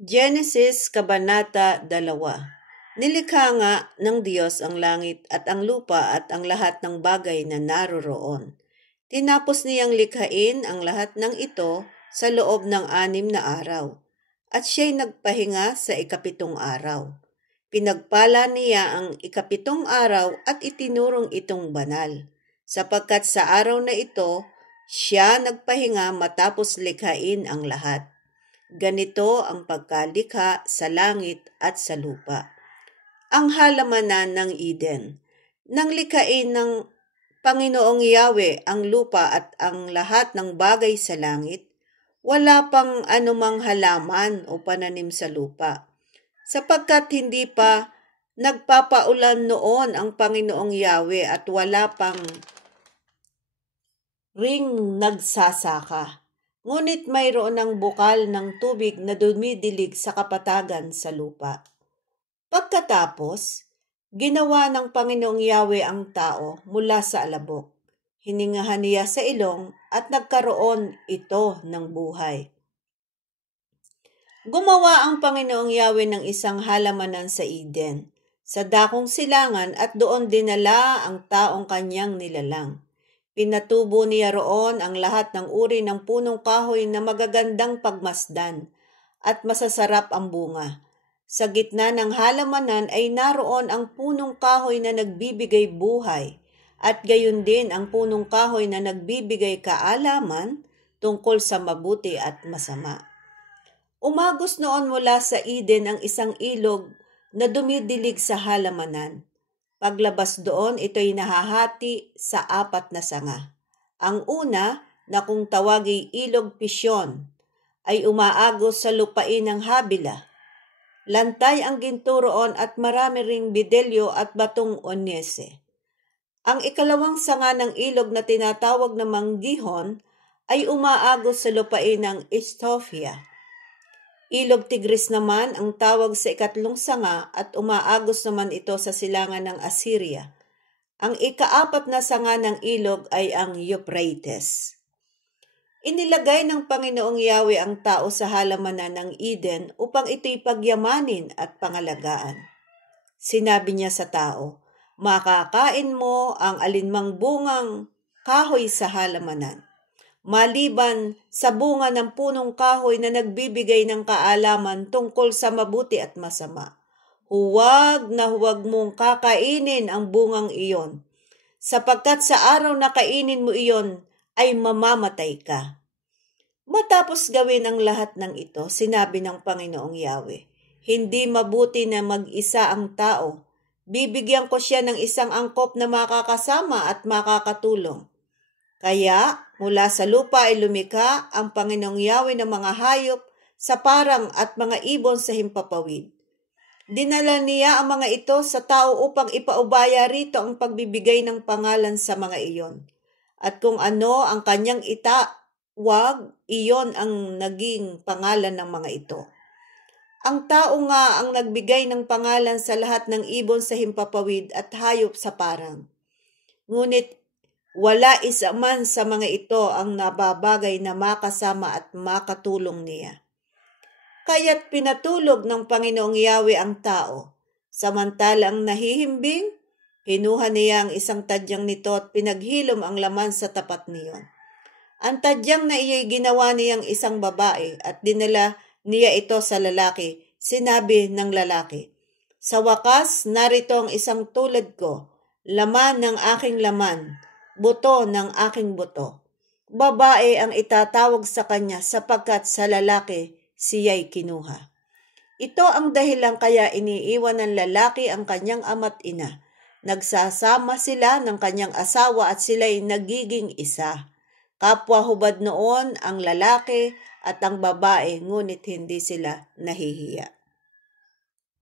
Genesis Kabanata 2. Nilikha nga ng Diyos ang langit at ang lupa at ang lahat ng bagay na naroroon. Tinapos niyang likhain ang lahat ng ito sa loob ng 6 na araw. At siya'y nagpahinga sa 7 araw. Pinagpala niya ang 7 araw at itinurong itong banal, sapagkat sa araw na ito, siya nagpahinga matapos likhain ang lahat. Ganito ang pagkalikha sa langit at sa lupa. Ang halamanan ng Eden. Nang likhain ng Panginoong Yahweh ang lupa at ang lahat ng bagay sa langit, wala pang anumang halaman o pananim sa lupa, sapagkat hindi pa nagpapaulan noon ang Panginoong Yahweh at wala pang ring nagsasaka. Ngunit mayroon ng bukal ng tubig na dumidilig sa kapatagan sa lupa. Pagkatapos, ginawa ng Panginoong Yahweh ang tao mula sa alabok. Hiningahan niya sa ilong at nagkaroon ito ng buhay. Gumawa ang Panginoong Yahweh ng isang halamanan sa Eden, sa dakong silangan, at doon dinala ang taong kanyang nilalang. Pinatubo niya roon ang lahat ng uri ng punong kahoy na magagandang pagmasdan at masasarap ang bunga. Sa gitna ng halamanan ay naroon ang punong kahoy na nagbibigay buhay at gayon din ang punong kahoy na nagbibigay kaalaman tungkol sa mabuti at masama. Umagos noon mula sa Eden ang isang ilog na dumidilig sa halamanan. Paglabas doon, ito'y nahahati sa 4 na sanga. Ang una, na kung tawaging ilog Pisyon, ay umaagos sa lupain ng Habila. Lantay ang ginto roon at marami ring bidelyo at batong onyese. Ang ikalawang sanga ng ilog na tinatawag na Manggihon ay umaagos sa lupain ng Estofia. Ilog Tigris naman ang tawag sa ikatlong sanga at umaagos naman ito sa silangan ng Assyria. Ang ika-4 na sanga ng ilog ay ang Euphrates. Inilagay ng Panginoong Yahweh ang tao sa halamanan ng Eden upang ito'y pagyamanin at pangalagaan. Sinabi niya sa tao, "Makakain mo ang alinmang bungang kahoy sa halamanan, maliban sa bunga ng punong kahoy na nagbibigay ng kaalaman tungkol sa mabuti at masama. Huwag na huwag mong kakainin ang bungang iyon, sapagkat sa araw na kainin mo iyon ay mamamatay ka." Matapos gawin ang lahat ng ito, sinabi ng Panginoong Yahweh, "Hindi mabuti na mag-isa ang tao. Bibigyan ko siya ng isang angkop na makakasama at makakatulong." Kaya mula sa lupa ay lumikha ang Panginoong Yahweh ng mga hayop sa parang at mga ibon sa himpapawid. Dinala niya ang mga ito sa tao upang ipaubaya rito ang pagbibigay ng pangalan sa mga iyon. At kung ano ang kanyang itawag, iyon ang naging pangalan ng mga ito. Ang tao nga ang nagbigay ng pangalan sa lahat ng ibon sa himpapawid at hayop sa parang. Ngunit wala isa man sa mga ito ang nababagay na makasama at makatulong niya. Kaya't pinatulog ng Panginoong Yahweh ang tao. Samantalang nahihimbing, kinuha niya ang isang tadyang nito at pinaghilom ang laman sa tapat niyon. Ang tadyang na iyo'y ginawa niyang isang babae at dinala niya ito sa lalaki. Sinabi ng lalaki, "Sa wakas, narito ang isang tulad ko, laman ng aking laman, buto ng aking buto." Babae ang itatawag sa kanya sapagkat sa lalaki siya'y kinuha. Ito ang dahilan kaya iniiwan ng lalaki ang kanyang ama't ina. Nagsasama sila ng kanyang asawa at sila'y nagiging isa. Kapwa hubad noon ang lalaki at ang babae, ngunit hindi sila nahihiya.